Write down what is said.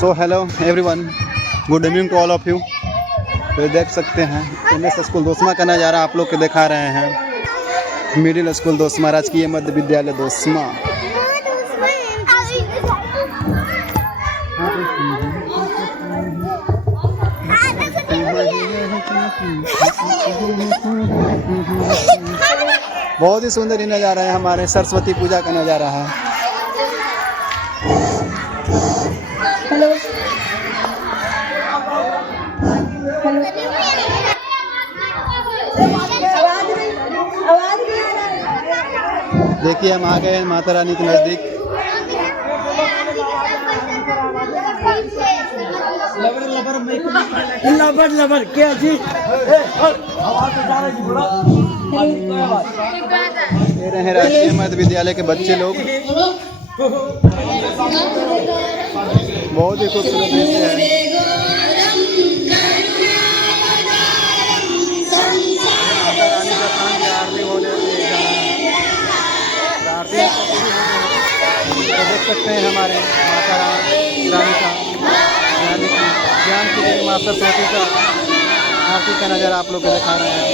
So hello everyone, good evening to all of you. तो देख सकते हैं एनएस स्कूल दोस्मा का नज़ारा आप लोग के दिखा रहे हैं। मिडिल स्कूल दोस्मा, राजकीय मध्य विद्यालय दोस्मा। बहुत ही सुंदर ही नज़ारा है, हमारे सरस्वती पूजा का नज़ारा है। देखिए हम आ गए हैं माता रानी के नज़दीक। लबर क्या जी? ये रहे राजकीय मध्य विद्यालय के बच्चे लोग। बहुत ही खूबसूरत दृश्य है। माता रानी का स्थान की आरती होने जा रहा है। आरती तो देख सकते हैं हमारे माता रानी का ज्ञान की देवी माँ सरस्वती का आरती का नज़ारा आप लोग को दिखा रहे हैं।